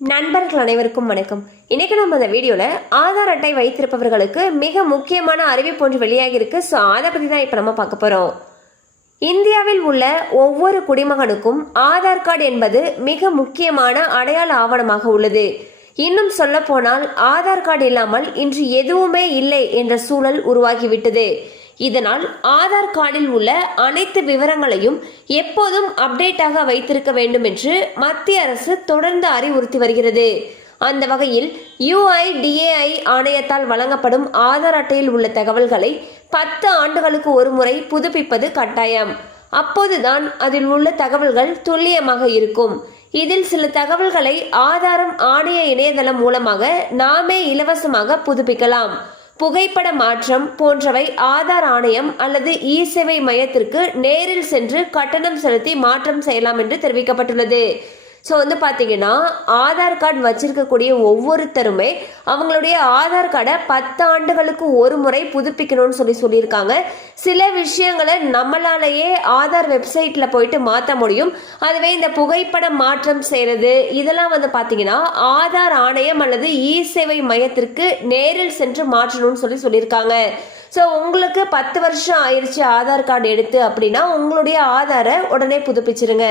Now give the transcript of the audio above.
நண்பர்கள் அனைவருக்கும் வணக்கம். இன்னைக்கு நம்ம இந்த வீடியோல ஆதார் அட்டை வைத்திருப்பவர்களுக்கு மிக முக்கியமான அறிவிப்பு ஒன்று வெளியாகி இருக்கு. ஸோ அதை பத்தி தான் இப்ப நம்ம பார்க்க போறோம். இந்தியாவில் உள்ள ஒவ்வொரு குடிமகனுக்கும் ஆதார் கார்டு என்பது மிக முக்கியமான அடையாள ஆவணமாக உள்ளது. இன்னும் சொல்ல போனால் ஆதார் கார்டு இல்லாமல் இன்று எதுவுமே இல்லை என்ற சூழல் உருவாகிவிட்டது. இதனால் ஆதார் கார்டில் உள்ள அனைத்து விவரங்களையும் எப்போதும் அப்டேட்டாக வைத்திருக்க வேண்டும் என்று மத்திய அரசு தொடர்ந்து அறிவுறுத்தி வருகிறது. அந்த வகையில் UIDAI ஆணையத்தால் வழங்கப்படும் ஆதார் அட்டையில் உள்ள தகவல்களை 10 ஆண்டுகளுக்கு ஒரு முறை புதுப்பிப்பது கட்டாயம். அப்போதுதான் அதில் உள்ள தகவல்கள் துல்லியமாக இருக்கும். இதில் சில தகவல்களை ஆதாரம் ஆணைய இணையதளம் மூலமாக நாமே இலவசமாக புதுப்பிக்கலாம். புகைப்பட மாற்றம் போன்றவை ஆதார் ஆணையம் அல்லது இ-சேவை மையத்திற்கு நேரில் சென்று கட்டணம் செலுத்தி மாற்றம் செய்யலாம் என்று தெரிவிக்கப்பட்டுள்ளது. ஸோ பார்த்தீங்கன்னா ஆதார் கார்டு வச்சிருக்கக்கூடிய ஒவ்வொருத்தருமே அவங்களுடைய ஆதார் கார்டை 10 ஆண்டுகளுக்கு ஒரு முறை புதுப்பிக்கணும்னு சொல்லியிருக்காங்க. சில விஷயங்களை நம்மளாலேயே ஆதார் வெப்சைட்டில் போயிட்டு மாற்ற முடியும். அதுவே இந்த புகைப்படம் மாற்றம் செய்கிறது இதெல்லாம் பார்த்தீங்கன்னா ஆதார் ஆணையம் அல்லது இ-சேவை மையத்திற்கு நேரில் சென்று மாற்றணும்னு சொல்லியிருக்காங்க. ஸோ உங்களுக்கு 10 வருஷம் ஆயிடுச்சு ஆதார் கார்டு எடுத்து அப்படின்னா உங்களுடைய ஆதாரை உடனே புதுப்பிச்சிருங்க.